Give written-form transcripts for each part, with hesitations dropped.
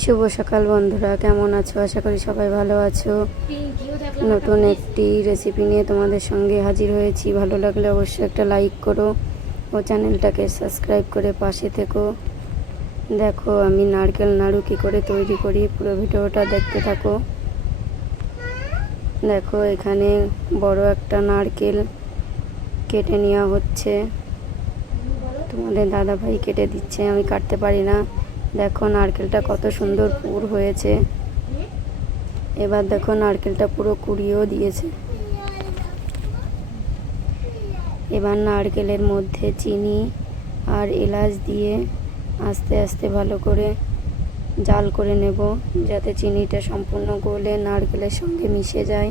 শুভ সকাল বন্ধুরা, কেমন আছো? আশা করি সবাই ভালো আছো। নতুন একটি রেসিপি নিয়ে তোমাদের সঙ্গে হাজির হয়েছি। ভালো লাগলে অবশ্যই একটা লাইক করো ও চ্যানেলটাকে সাবস্ক্রাইব করে পাশে থেকো। দেখো আমি নারকেল নাড়ু কী করে তৈরি করি, পুরো ভিডিওটা দেখতে থাকো। দেখো এখানে বড় একটা নারকেল কেটে নেওয়া হচ্ছে। তোমাদের দাদাভাই কেটে দিচ্ছে, আমি কাটতে পারি না। দেখো নারকেলটা কত সুন্দর পুর হয়েছে। এবার দেখো নারকেলটা পুরো কুড়িয়েও দিয়েছে। এবার নারকেলের মধ্যে চিনি আর এলাচ দিয়ে আস্তে আস্তে ভালো করে জাল করে নেব, যাতে চিনিটা সম্পূর্ণ গলে নারকেলের সঙ্গে মিশে যায়।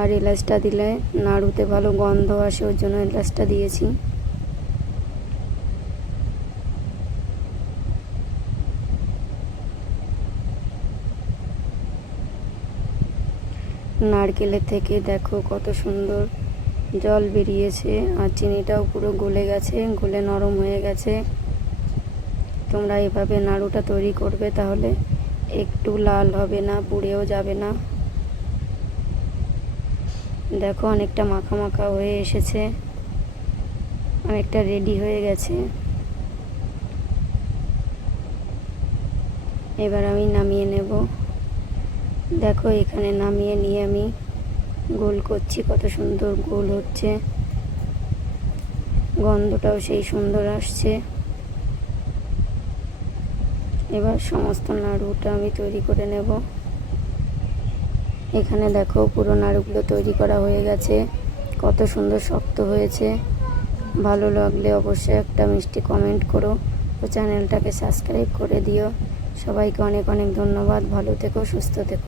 আর এলাচটা দিলে নাড়ুতে ভালো গন্ধ আসে, ওর জন্য এলাচটা দিয়েছি। নারকেলের থেকে দেখো কত সুন্দর জল বেরিয়েছে, আর চিনিটাও পুরো গলে গেছে, গলে নরম হয়ে গেছে। তোমরা এভাবে নাড়ুটা তৈরি করবে, তাহলে একটু লাল হবে না, পুড়েও যাবে না। দেখো অনেকটা মাখা মাখা হয়ে এসেছে, অনেকটা রেডি হয়ে গেছে। এবার আমি নামিয়ে নেব। দেখো এখানে নামিয়ে নিয়ে আমি গোল করছি, কত সুন্দর গোল হচ্ছে, গন্ধটাও সেই সুন্দর আসছে। এবার সমস্ত নাড়ুটা আমি তৈরি করে নেব। এখানে দেখো পুরো নাড়ুগুলো তৈরি করা হয়ে গেছে, কত সুন্দর শক্ত হয়েছে। ভালো লাগলে অবশ্যই একটা মিষ্টি কমেন্ট করো ও চ্যানেলটাকে সাবস্ক্রাইব করে দিও। সবাইকে অনেক অনেক ধন্যবাদ। ভালো থেকো, সুস্থ থেকো।